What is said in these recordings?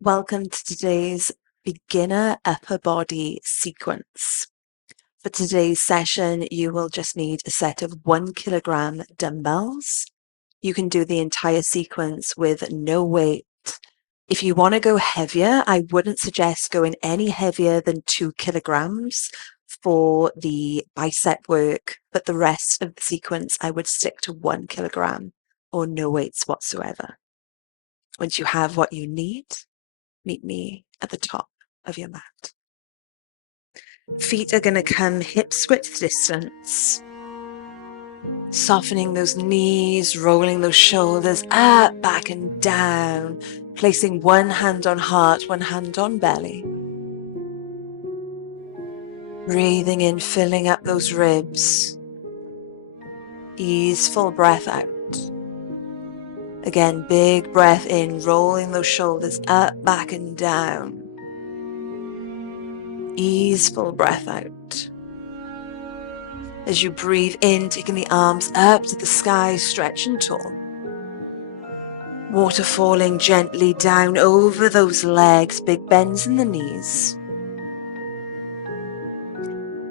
Welcome to today's beginner upper body sequence. For today's session, you will just need a set of 1 kilogram dumbbells. You can do the entire sequence with no weight. If you want to go heavier, I wouldn't suggest going any heavier than 2 kilograms for the bicep work, but the rest of the sequence, I would stick to 1 kilogram or no weights whatsoever. Once you have what you need, meet me at the top of your mat. Feet are going to come hips width distance. Softening those knees, rolling those shoulders up, back and down. Placing one hand on heart, one hand on belly. Breathing in, filling up those ribs. Easeful breath out. Again, big breath in, rolling those shoulders up, back and down. Easeful breath out. As you breathe in, taking the arms up to the sky, stretching tall. Water falling gently down over those legs, big bends in the knees.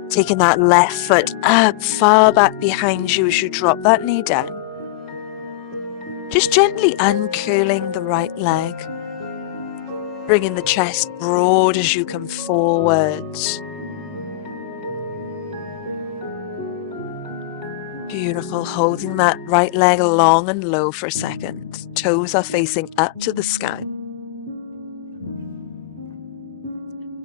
Taking that left foot up, far back behind you as you drop that knee down. Just gently uncurling the right leg. Bringing the chest broad as you come forward. Beautiful, holding that right leg long and low for a second. Toes are facing up to the sky.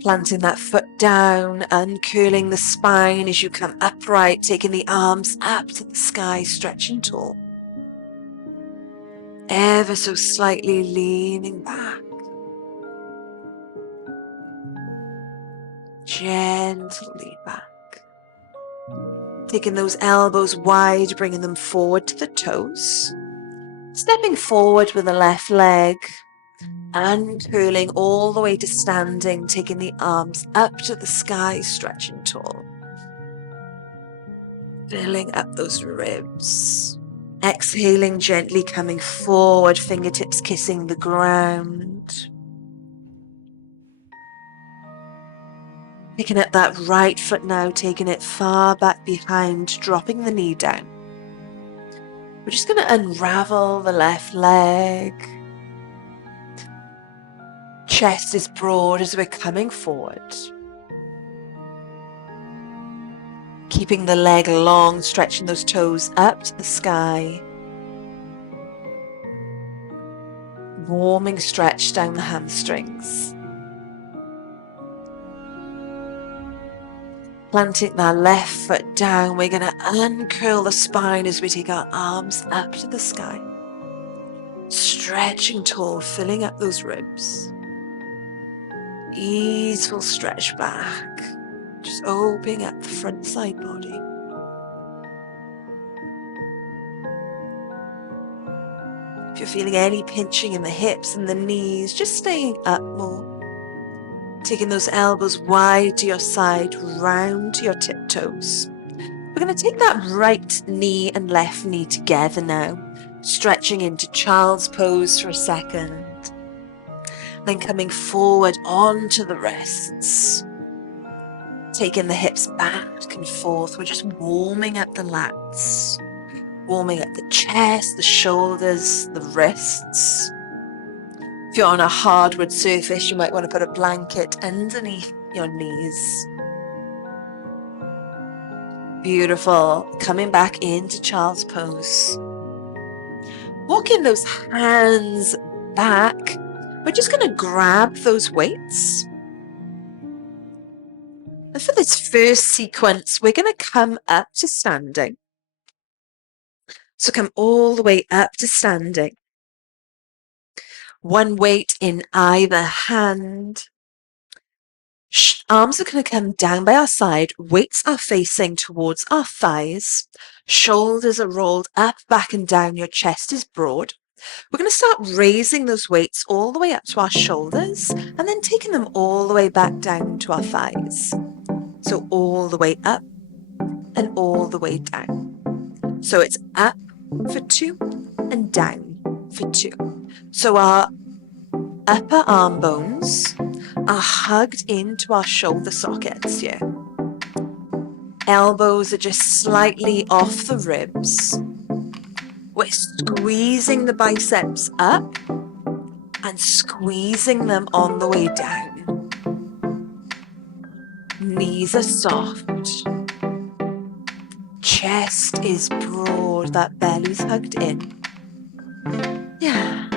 Planting that foot down, uncurling the spine as you come upright, taking the arms up to the sky, stretching tall. Ever so slightly leaning back. Gently back. Taking those elbows wide, bringing them forward to the toes. Stepping forward with the left leg. Uncurling all the way to standing, taking the arms up to the sky, stretching tall. Filling up those ribs. Exhaling gently, coming forward, fingertips kissing the ground. Picking up that right foot now, taking it far back behind, dropping the knee down. We're just going to unravel the left leg. Chest is broad as we're coming forward. Keeping the leg long, stretching those toes up to the sky. Warming stretch down the hamstrings. Planting that left foot down, we're going to uncurl the spine as we take our arms up to the sky. Stretching tall, filling up those ribs. Easeful stretch back. Just opening up the front side body. If you're feeling any pinching in the hips and the knees, just staying up more. Taking those elbows wide to your side, round to your tiptoes. We're going to take that right knee and left knee together now. Stretching into child's pose for a second. Then coming forward onto the wrists. Taking the hips back and forth. We're just warming up the lats. Warming up the chest, the shoulders, the wrists. If you're on a hardwood surface, you might want to put a blanket underneath your knees. Beautiful. Coming back into child's pose. Walking those hands back. We're just going to grab those weights. And for this first sequence, we're going to come up to standing. So come all the way up to standing. One weight in either hand. Arms are going to come down by our side. Weights are facing towards our thighs. Shoulders are rolled up, back and down. Your chest is broad. We're going to start raising those weights all the way up to our shoulders and then taking them all the way back down to our thighs. So all the way up and all the way down. So it's up for 2 and down for 2. So our upper arm bones are hugged into our shoulder sockets here. Elbows are just slightly off the ribs. We're squeezing the biceps up and squeezing them on the way down. Knees are soft. Chest is broad, that belly's hugged in. Yeah.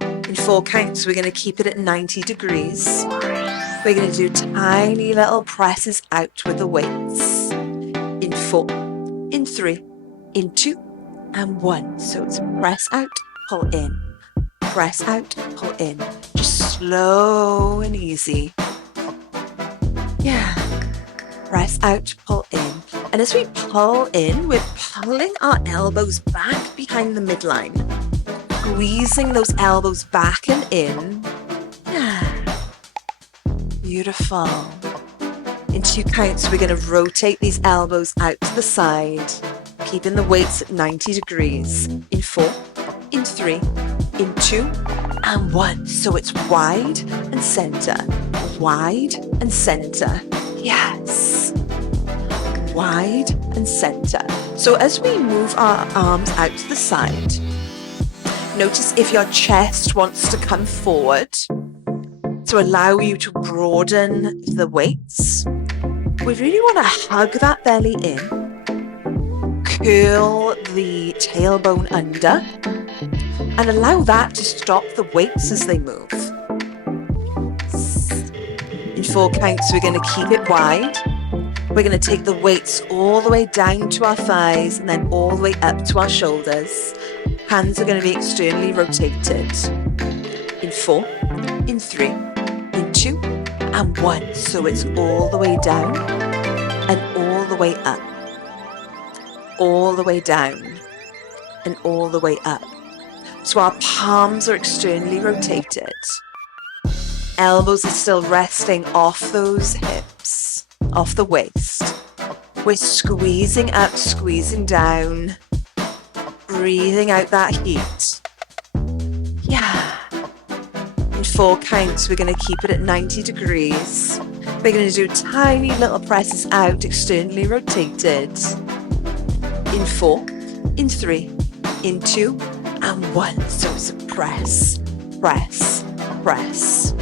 In 4 counts, we're going to keep it at 90 degrees. We're going to do tiny little presses out with the weights. In 4, in 3, in 2, and 1. So it's press out, pull in. Press out, pull in. Just slow and easy. Yeah. Press out, pull in. And as we pull in, we're pulling our elbows back behind the midline. Squeezing those elbows back and in. Yeah. Beautiful. In 2 counts, we're going to rotate these elbows out to the side, keeping the weights at 90 degrees. In 4, in 3, in 2, and 1. So it's wide and center. Wide and center. Yes. Wide and center. So as we move our arms out to the side, notice if your chest wants to come forward to allow you to broaden the weights. We really want to hug that belly in, curl the tailbone under, and allow that to stop the weights as they move. In 4 counts, we're going to keep it wide. We're going to take the weights all the way down to our thighs and then all the way up to our shoulders. Hands are going to be externally rotated. In 4, in 3, in 2, and 1. So it's all the way down and all the way up. All the way down and all the way up. So our palms are externally rotated. Elbows are still resting off those hips, off the waist. We're squeezing up, squeezing down, breathing out that heat. Yeah. In 4 counts, we're going to keep it at 90 degrees. We're going to do tiny little presses out, externally rotated. In 4, in 3, in 2, and 1. So it's a press, press, press.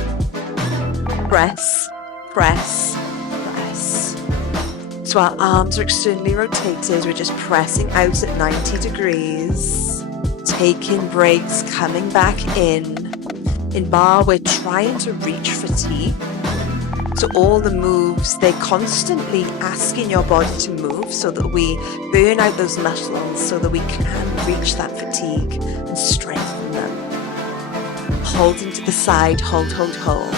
Press, press, press. So our arms are externally rotated. We're just pressing out at 90 degrees. Taking breaks, coming back in. In bar, we're trying to reach fatigue. So all the moves, they're constantly asking your body to move so that we burn out those muscles so that we can reach that fatigue and strengthen them. Holding to the side, hold, hold, hold.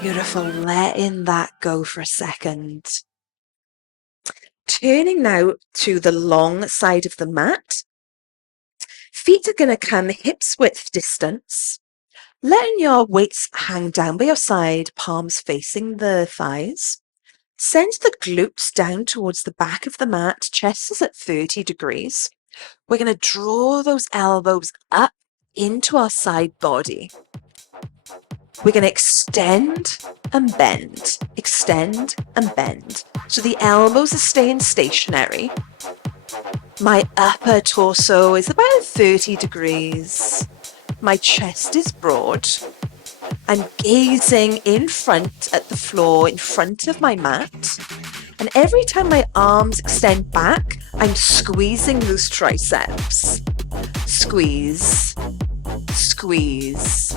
Beautiful, letting that go for a second. Turning now to the long side of the mat. Feet are going to come hips width distance. Letting your weights hang down by your side, palms facing the thighs. Send the glutes down towards the back of the mat, chest is at 30 degrees. We're going to draw those elbows up into our side body. We're going to extend and bend, extend and bend. So the elbows are staying stationary. My upper torso is about 30 degrees. My chest is broad. I'm gazing in front at the floor in front of my mat. And every time my arms extend back, I'm squeezing those triceps. Squeeze, squeeze,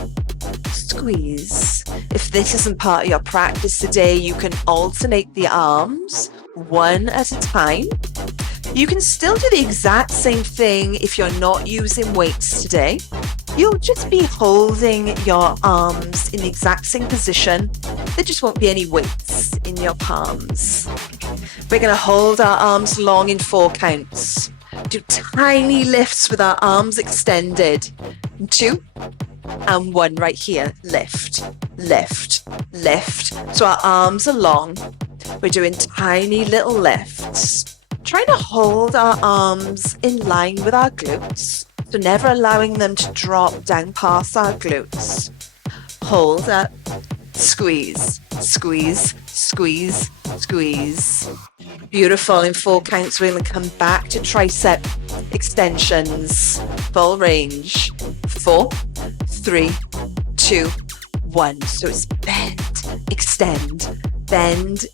squeeze. If this isn't part of your practice today, you can alternate the arms one at a time. You can still do the exact same thing if you're not using weights today. You'll just be holding your arms in the exact same position. There just won't be any weights in your palms. We're going to hold our arms long in 4 counts. Do tiny lifts with our arms extended. 2 and 1 right here. Lift, lift, lift. So our arms are long. We're doing tiny little lifts. Trying to hold our arms in line with our glutes. So never allowing them to drop down past our glutes. Hold up, squeeze, squeeze, squeeze, squeeze. Beautiful. In 4 counts, we're going to come back to tricep extensions, full range. 4, 3, 2, 1. So it's bend,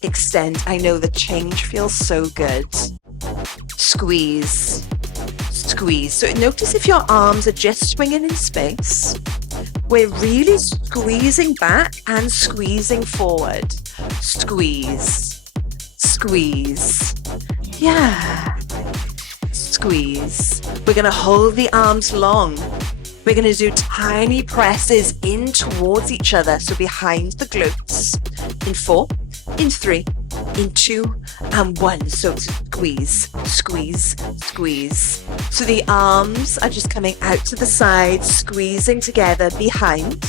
extend. I know the change feels so good. Squeeze, squeeze. So notice if your arms are just swinging in space. We're really squeezing back and squeezing forward. Squeeze, squeeze. Yeah. Squeeze. We're going to hold the arms long. We're going to do tiny presses in towards each other, so behind the glutes. In 4, in 3, in 2, and 1. So squeeze, squeeze, squeeze. So the arms are just coming out to the side, squeezing together behind.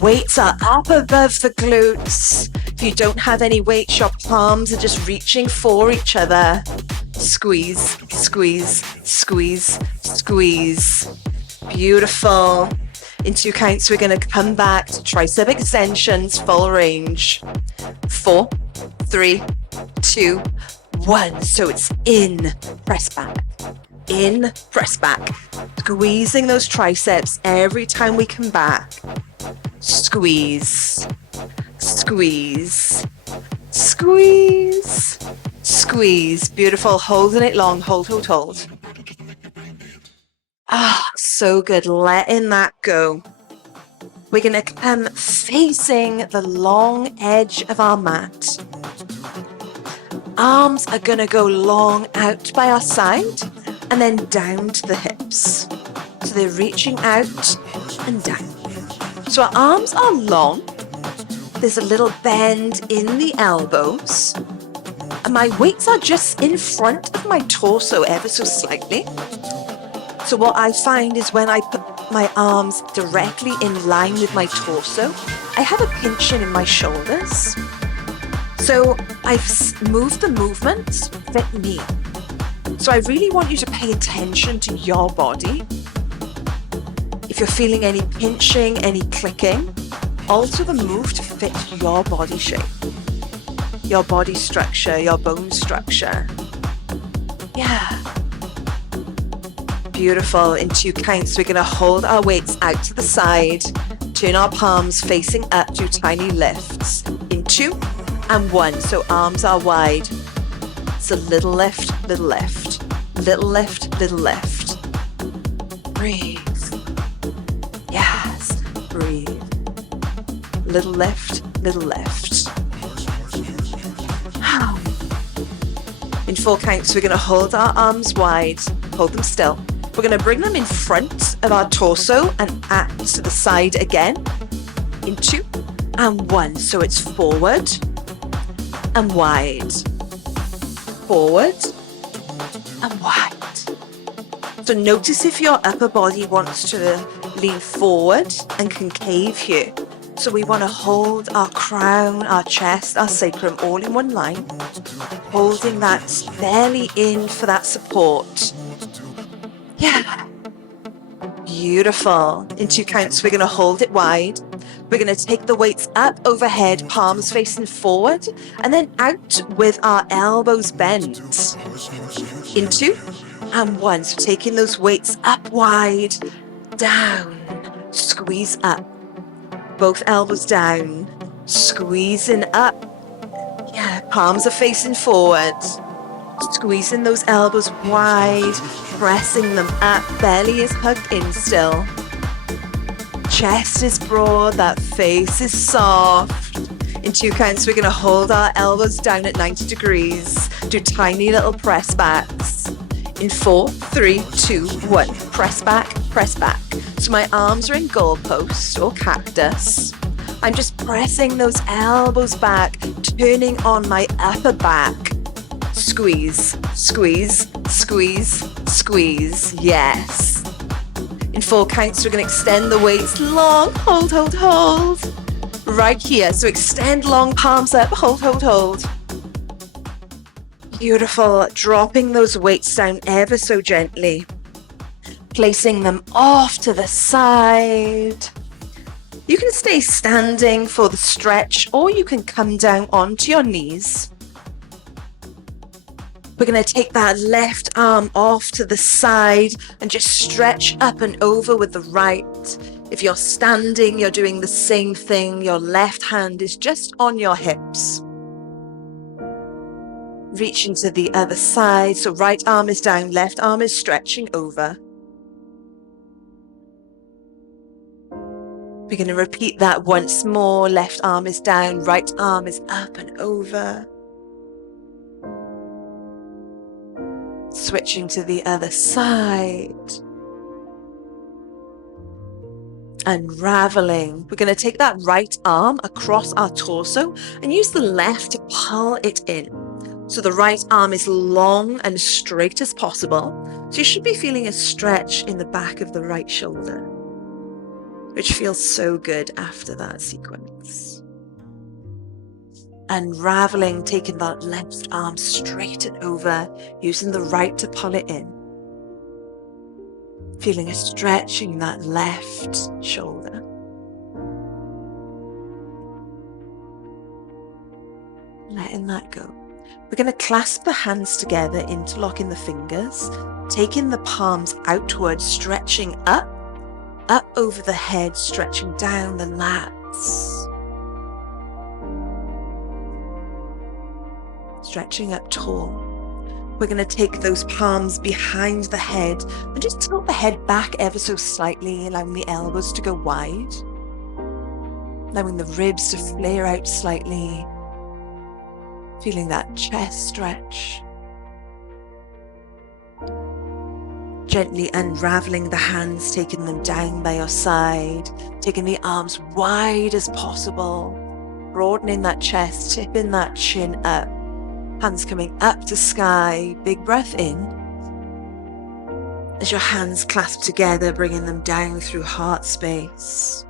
Weights are up above the glutes. If you don't have any weights, your palms are just reaching for each other. Squeeze, squeeze, squeeze, squeeze. Beautiful. In 2 counts, we're going to come back to tricep extensions, full range. 4, 3, 2, 1. So it's in, press back. In, press back. Squeezing those triceps every time we come back. Squeeze, squeeze, squeeze, squeeze. Beautiful. Holding it long. Hold, hold, hold. Ah, so good. Letting that go. We're going to come facing the long edge of our mat. Arms are going to go long out by our side and then down to the hips. So they're reaching out and down. So our arms are long. There's a little bend in the elbows. And my weights are just in front of my torso ever so slightly. So what I find is when I put my arms directly in line with my torso, I have a pinching in my shoulders. So I've moved the movement to fit me. So I really want you to pay attention to your body. If you're feeling any pinching, any clicking, alter the move to fit your body shape, your body structure, your bone structure. Yeah. Beautiful. In 2 counts, we're going to hold our weights out to the side, turn our palms facing up, do tiny lifts. In 2 and 1. So arms are wide. It's a little lift, little lift, little lift, little lift. Breathe. Yes. Breathe. Little lift, little lift. In 4 counts, we're going to hold our arms wide, hold them still. We're going to bring them in front of our torso and out to the side again. In 2 and 1. So it's forward and wide. Forward and wide. So notice if your upper body wants to lean forward and concave here. So we want to hold our crown, our chest, our sacrum all in one line. Holding that belly in for that support. Yeah. Beautiful. In 2 counts, we're going to hold it wide. We're going to take the weights up overhead, palms facing forward, and then out with our elbows bent. In 2 and 1. So taking those weights up wide, down, squeeze up. Both elbows down, squeezing up. Yeah, palms are facing forward. Squeezing those elbows wide, pressing them up. Belly is hugged in still. Chest is broad, that face is soft. In 2 counts, we're going to hold our elbows down at 90 degrees. Do tiny little press backs. In 4, 3, 2, 1. Press back, press back. So my arms are in goalpost or cactus. I'm just pressing those elbows back, turning on my upper back. Squeeze, squeeze, squeeze, squeeze. Yes. In 4 counts, we're going to extend the weights long. Hold, hold, hold. Right here. So extend long, palms up. Hold, hold, hold. Beautiful. Dropping those weights down ever so gently. placing them off to the side. You can stay standing for the stretch, or you can come down onto your knees. We're going to take that left arm off to the side and just stretch up and over with the right. If you're standing, you're doing the same thing. Your left hand is just on your hips. Reaching to the other side. So right arm is down, left arm is stretching over. We're going to repeat that once more. Left arm is down, right arm is up and over. Switching to the other side. Unraveling. We're going to take that right arm across our torso and use the left to pull it in. So the right arm is long and straight as possible. So you should be feeling a stretch in the back of the right shoulder, which feels so good after that sequence. Unraveling, taking that left arm straight and over, using the right to pull it in. Feeling a stretching in that left shoulder. Letting that go. We're going to clasp the hands together, interlocking the fingers, taking the palms outwards, stretching up over the head, stretching down the lats. Stretching up tall. We're going to take those palms behind the head and just tilt the head back ever so slightly, allowing the elbows to go wide, allowing the ribs to flare out slightly, feeling that chest stretch. Gently unraveling the hands, taking them down by your side, taking the arms wide as possible, broadening that chest, tipping that chin up. Hands coming up to sky, big breath in. As your hands clasp together, bringing them down through heart space.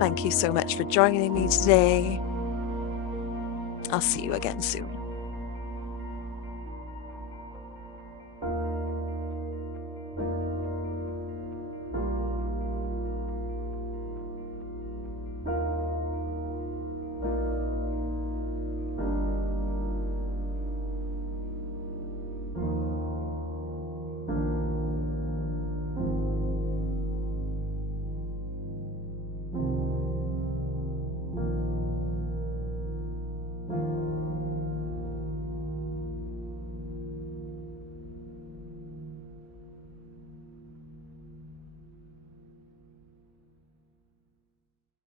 Thank you so much for joining me today. I'll see you again soon.